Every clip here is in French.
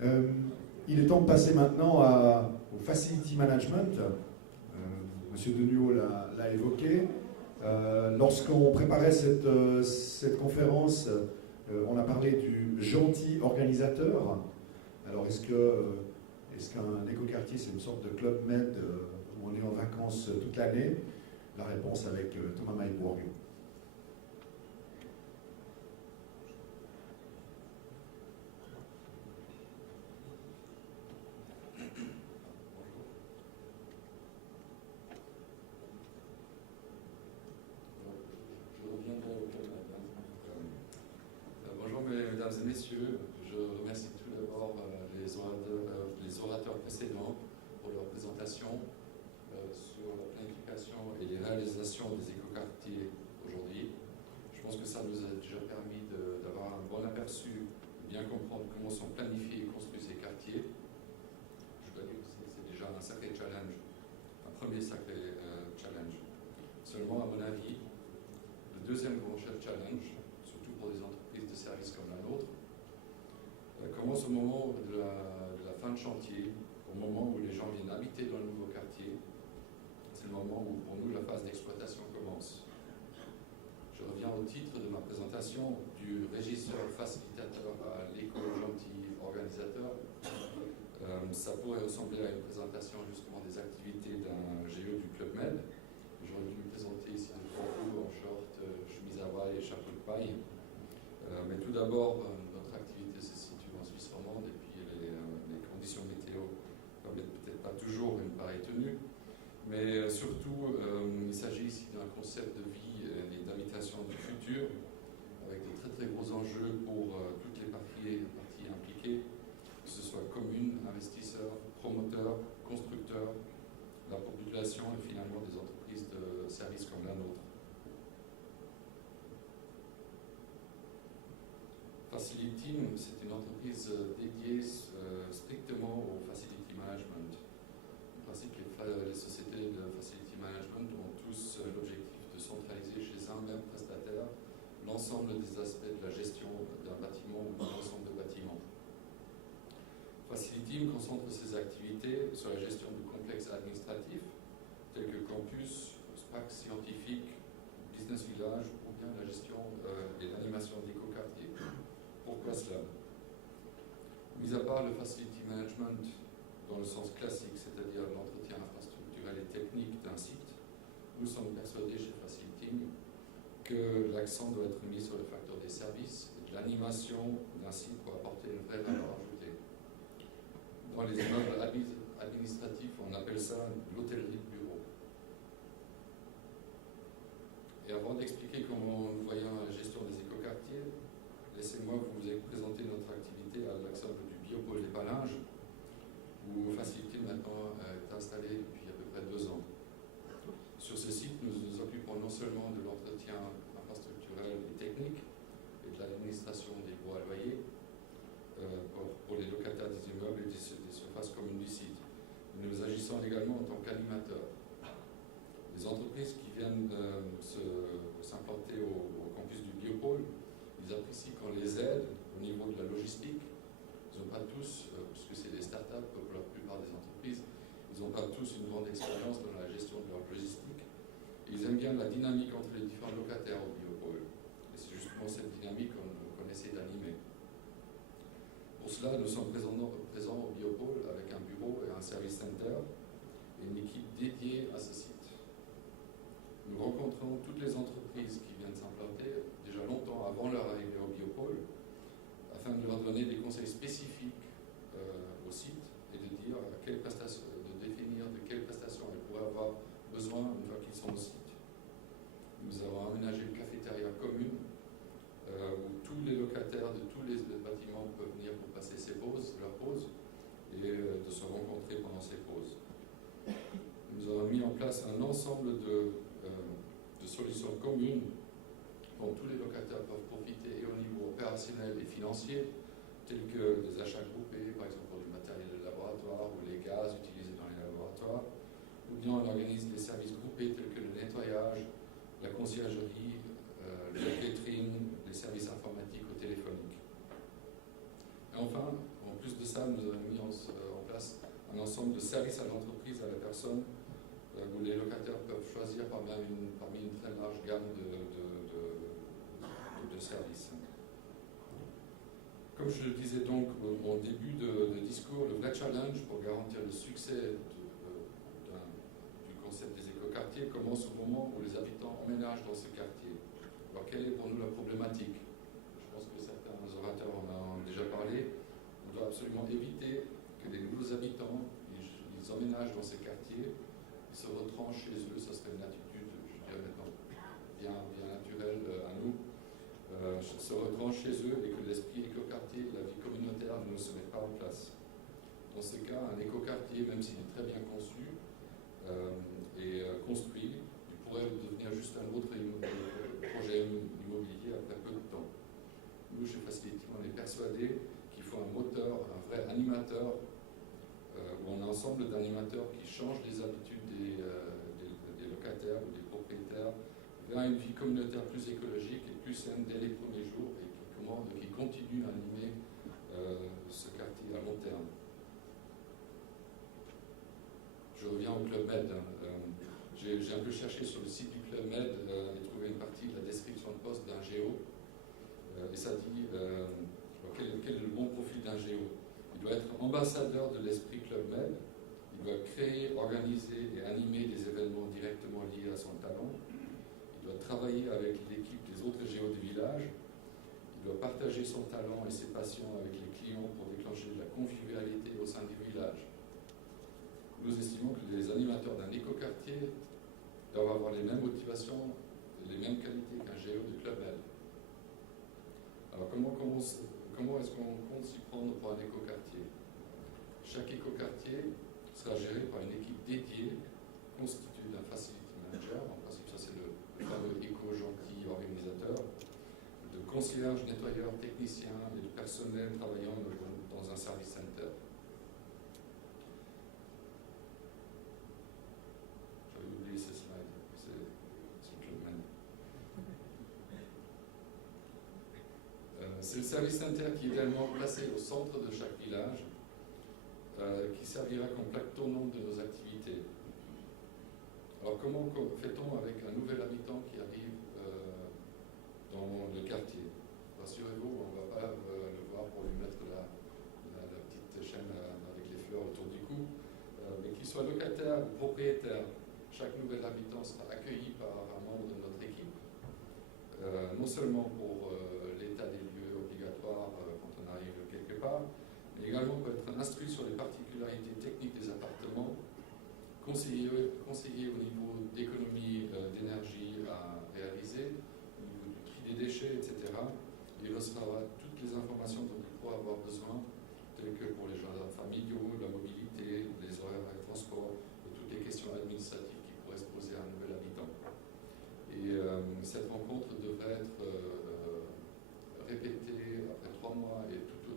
Il est temps de passer maintenant au facility management. Monsieur Deniau l'a évoqué. Lorsqu'on préparait cette conférence, on a parlé du gentil organisateur. Alors, est-ce qu'un écoquartier, c'est une sorte de club med où on est en vacances toute l'année? La réponse avec Thomas Maybourg. Bonjour mesdames et messieurs, je remercie tout d'abord les orateurs précédents pour leur présentation sur la planification et les réalisations des écoquartiers aujourd'hui. Je pense que ça nous a déjà permis d'avoir un bon aperçu, de bien comprendre comment sont planifiés et construits ces quartiers. Je dois dire que c'est déjà un sacré challenge, un premier sacré challenge. Seulement, à mon avis, le deuxième grand challenge, surtout pour des entreprises de services comme la nôtre, commence au moment de la fin de chantier, au moment où les gens viennent habiter dans le nouveau quartier. C'est le moment où, pour nous, la phase d'exploitation commence. Je reviens au titre de ma présentation, du régisseur facilitateur à l'éco-gentil organisateur. Ça pourrait ressembler à une présentation justement des activités d'un GE du Club Med. J'aurais dû me présenter ici devant vous en short, chemise à Hawaï et chapeau de paille. Mais tout d'abord, notre activité se situe en Suisse romande et puis les conditions météo permettent peut-être pas toujours une pareille tenue. Mais surtout, il s'agit ici d'un concept de vie et d'habitation du futur avec de très très gros enjeux pour toutes les parties impliquées, que ce soit communes, investisseurs, promoteurs, constructeurs, la population et finalement des entreprises de services comme la nôtre. Faciliteam, c'est une entreprise dédiée strictement au facility management. En principe, les sociétés de facility management ont tous l'objectif de centraliser chez un même prestataire l'ensemble des aspects de la gestion d'un bâtiment ou d'un ensemble de bâtiments. Faciliteam concentre ses activités sur la gestion de complexes administratifs tels que campus, SPAC scientifique, business village ou bien la gestion et l'animation d'éco-quartiers. Pourquoi cela? Mis à part le facility management dans le sens classique, c'est-à-dire l'entretien infrastructurel et technique d'un site, nous sommes persuadés chez Faciliteam que l'accent doit être mis sur le facteur des services et de l'animation d'un site pour apporter une vraie valeur ajoutée. Dans les immeubles administratifs, on appelle ça l'hôtellerie de bureau. Et avant d'expliquer comment nous voyons la gestion des écoquartiers, laissez-moi vous présenter notre activité à l'ensemble du biopôle des Palinges, où Faciliteam maintenant est installé depuis à peu près 2 ans. Sur ce site, nous nous occupons non seulement de l'entretien infrastructurel et technique et de l'administration des baux à loyer pour les locataires des immeubles et des surfaces communes du site. Nous agissons également en tant qu'animateurs. Les entreprises qui viennent s'implanter au campus du biopôle, ils apprécient qu'on les aide au niveau de la logistique. Ils n'ont pas tous, puisque c'est des startups pour la plupart des entreprises, ils n'ont pas tous une grande expérience dans la gestion de leur logistique. Et ils aiment bien la dynamique entre les différents locataires au biopôle. Et c'est justement cette dynamique qu'on essaie d'animer. Pour cela, nous sommes présents au biopôle avec un bureau et un service center et une équipe dédiée à ce site. Nous rencontrons toutes les entreprises qui viennent s'implanter déjà longtemps avant leur arrivée au biopôle afin de leur donner des conseils spécifiques au site et de définir de quelles prestations elles pourraient avoir besoin une fois qu'ils sont au site. Nous avons aménagé une cafétéria commune où tous les locataires de tous les bâtiments peuvent venir pour passer leurs pauses et de se rencontrer pendant ces pauses. Nous avons mis en place un ensemble de solutions communes dont tous les locataires peuvent profiter et au niveau opérationnel et financier, tels que des achats groupés, par exemple pour du matériel de laboratoire ou les gaz utilisés dans les laboratoires, ou bien on organise des services groupés tels que le nettoyage, la conciergerie, le catering, les services informatiques ou téléphoniques. Et enfin, en plus plus de ça, nous avons mis en place un ensemble de services à l'entreprise, à la personne, où les locataires peuvent choisir parmi une très large gamme de services. Comme je le disais donc au début de discours, le vrai challenge pour garantir le succès du concept des écoquartiers commence au moment où les habitants emménagent dans ce quartier. Alors quelle est pour nous la problématique? Je pense que certains orateurs en ont déjà parlé. On doit absolument éviter que les nouveaux habitants ils emménagent dans ces quartiers, ils se retranchent chez eux. Ça serait une attitude, je dirais maintenant, bien naturelle à nous. Se retranchent chez eux et que l'esprit écoquartier et la vie communautaire ne se mettent pas en place. Dans ce cas, un écoquartier, même s'il est très bien conçu et construit, il pourrait devenir juste un autre projet immobilier après peu de temps. Nous, chez Facility, on est persuadés qu'il faut un moteur, un vrai animateur, ou un ensemble d'animateurs qui changent les habitudes des locataires ou des propriétaires vers une vie communautaire plus écologique et plus saine dès les premiers jours et qui continue à animer ce quartier à long terme. Je reviens au Club Med. J'ai un peu cherché sur le site du Club Med et trouvé une partie de la description de poste d'un géo. Et ça dit quel est le bon profil d'un géo. Il doit être ambassadeur de l'esprit Club Med. Il doit créer, organiser et animer des événements directement liés à son talent. Il doit travailler avec l'équipe des autres géos du village. Il doit partager son talent et ses passions avec les clients pour déclencher de la convivialité au sein du village. Nous estimons que les animateurs d'un écoquartier doivent avoir les mêmes motivations et les mêmes qualités qu'un géo du Club Med. Alors comment est-ce qu'on compte s'y prendre pour un écoquartier? Chaque écoquartier sera géré par une équipe dédiée constituée d'un facility manager, en principe ça c'est le fameux éco-gentil organisateur, de concierges, nettoyeurs, techniciens et de personnel travaillant dans un service center. J'avais oublié ce slide, c'est le Club Med. C'est le service center qui est également placé au centre de chaque village, qui servira comme plaque tournante de nos activités. Alors comment fait-on avec un nouvel habitant qui arrive dans le quartier? Rassurez-vous, on ne va pas le voir pour lui mettre la petite chaîne avec les fleurs autour du cou, mais qu'il soit locataire ou propriétaire, chaque nouvel habitant sera accueilli par un membre de notre équipe, non seulement pour l'état des lieux obligatoire quand on arrive quelque part, mais également pour être instruit sur les particularités techniques des appartements, conseiller au niveau d'économie d'énergie à réaliser, au niveau du tri des déchets, etc. Il recevra toutes les informations dont il pourra avoir besoin, telles que pour les jardins familiaux, la mobilité, les horaires de transport, et toutes les questions administratives qui pourraient se poser à un nouvel habitant. Et cette rencontre devrait être répétée après 3 mois et tout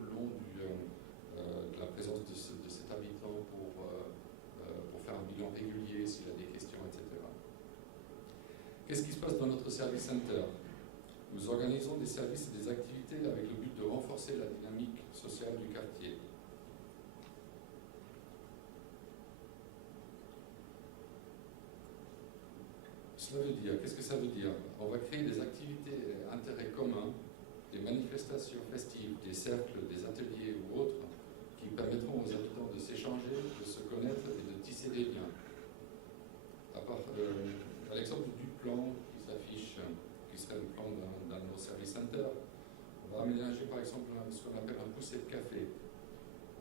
le long de la présence de cet habitant pour faire un bilan régulier s'il a des questions, etc. Qu'est-ce qui se passe dans notre service center? Nous organisons des services et des activités avec le but de renforcer la dynamique sociale du quartier. Cela veut dire, qu'est-ce que ça veut dire? On va créer des activités d'intérêt commun, des manifestations festives, des cercles, des ateliers ou autres qui permettront aux habitants de s'échanger, de se connaître et de tisser des liens. À l'exemple du plan qui s'affiche, qui serait le plan d'un de nos service centers, on va aménager par exemple ce qu'on appelle un pousset de café,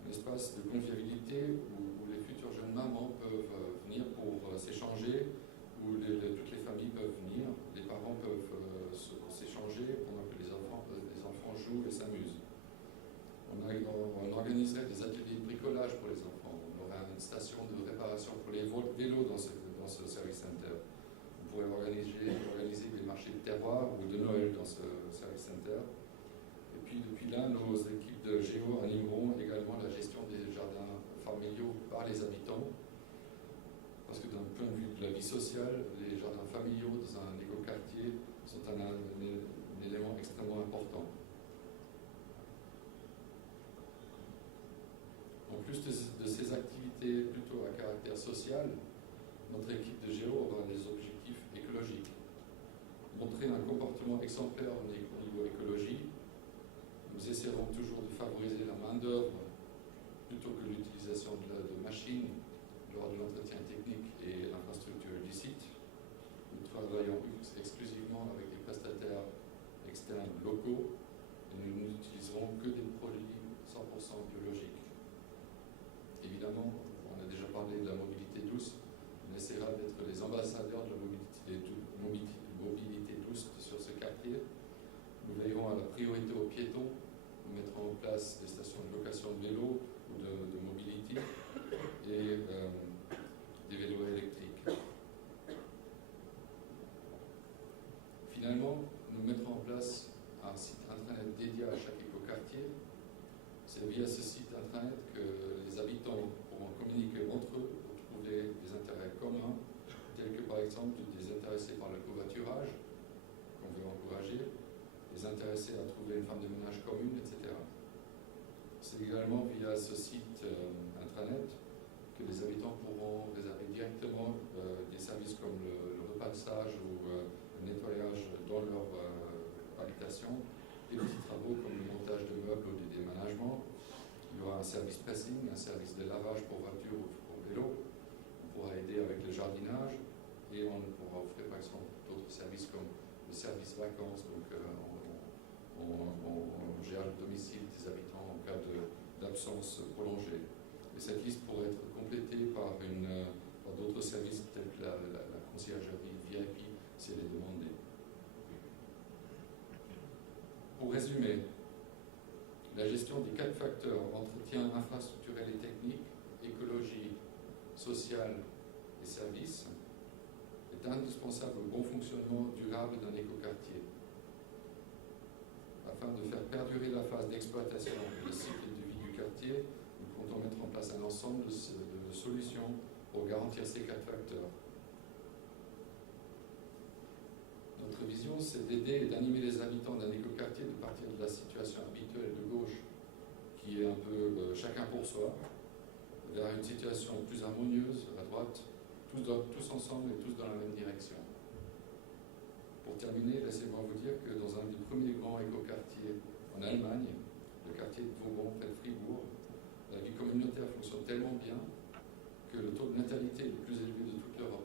un espace de convivialité où les futures jeunes mamans peuvent venir pour s'échanger, où toutes les familles peuvent venir, les parents peuvent s'échanger pendant que les enfants jouent et s'amusent. On organiserait des ateliers de bricolage pour les enfants. On aurait une station de réparation pour les vélos dans ce service center. On pourrait organiser des marchés de terroir ou de Noël dans ce service center. Et puis depuis là, nos équipes de géo animeront également la gestion des jardins familiaux par les habitants. Parce que d'un point de vue de la vie sociale, les jardins familiaux dans un écoquartier sont un élément extrêmement important. plus de ces activités plutôt à caractère social, notre équipe de géo aura des objectifs écologiques. Montrer un comportement exemplaire au niveau écologie, nous essaierons toujours de favoriser la main-d'œuvre plutôt que l'utilisation de machines lors de l'entretien technique et l'infrastructure du site. Nous travaillons exclusivement avec des prestataires externes locaux et nous n'utiliserons que des produits 100% biologiques. Évidemment, on a déjà parlé de la mobilité douce, on essaiera d'être les ambassadeurs de la mobilité douce sur ce quartier. Nous veillerons à la priorité aux piétons, nous mettrons en place des stations de location de vélos ou de mobilité et des vélos électriques. Finalement, nous mettrons en place un site intranet dédié à chaque écoquartier. C'est via ce site intranet que les habitants pourront communiquer entre eux pour trouver des intérêts communs, tels que par exemple des intéressés par le covoiturage, qu'on veut encourager, des intéressés à trouver une femme de ménage commune, etc. C'est également via ce site intranet que les habitants pourront réserver directement des services comme le repassage ou le nettoyage dans leur habitation, des petits travaux comme le montage de meubles ou des déménagements. Il y aura un service pressing, un service de lavage pour voiture ou pour vélo. On pourra aider avec le jardinage et on pourra offrir par exemple d'autres services comme le service vacances. Donc on gère le domicile des habitants en cas d'absence prolongée. Et cette liste pourrait être complétée par d'autres services tels que la conciergerie VIP si elle est demandée. Pour résumer, la gestion des 4 facteurs, entretien infrastructurel et technique, écologie, sociale et services, est indispensable au bon fonctionnement durable d'un écoquartier. Afin de faire perdurer la phase d'exploitation et le cycle de vie du quartier, nous comptons mettre en place un ensemble de solutions pour garantir ces 4 facteurs. Notre vision, c'est d'aider et d'animer les habitants d'un écoquartier de partir de la situation habituelle de gauche, qui est un peu chacun pour soi, vers une situation plus harmonieuse à droite, tous ensemble et tous dans la même direction. Pour terminer, laissez-moi vous dire que dans un des premiers grands écoquartiers en Allemagne, le quartier de Vauban, près de Fribourg, la vie communautaire fonctionne tellement bien que le taux de natalité est le plus élevé de toute l'Europe.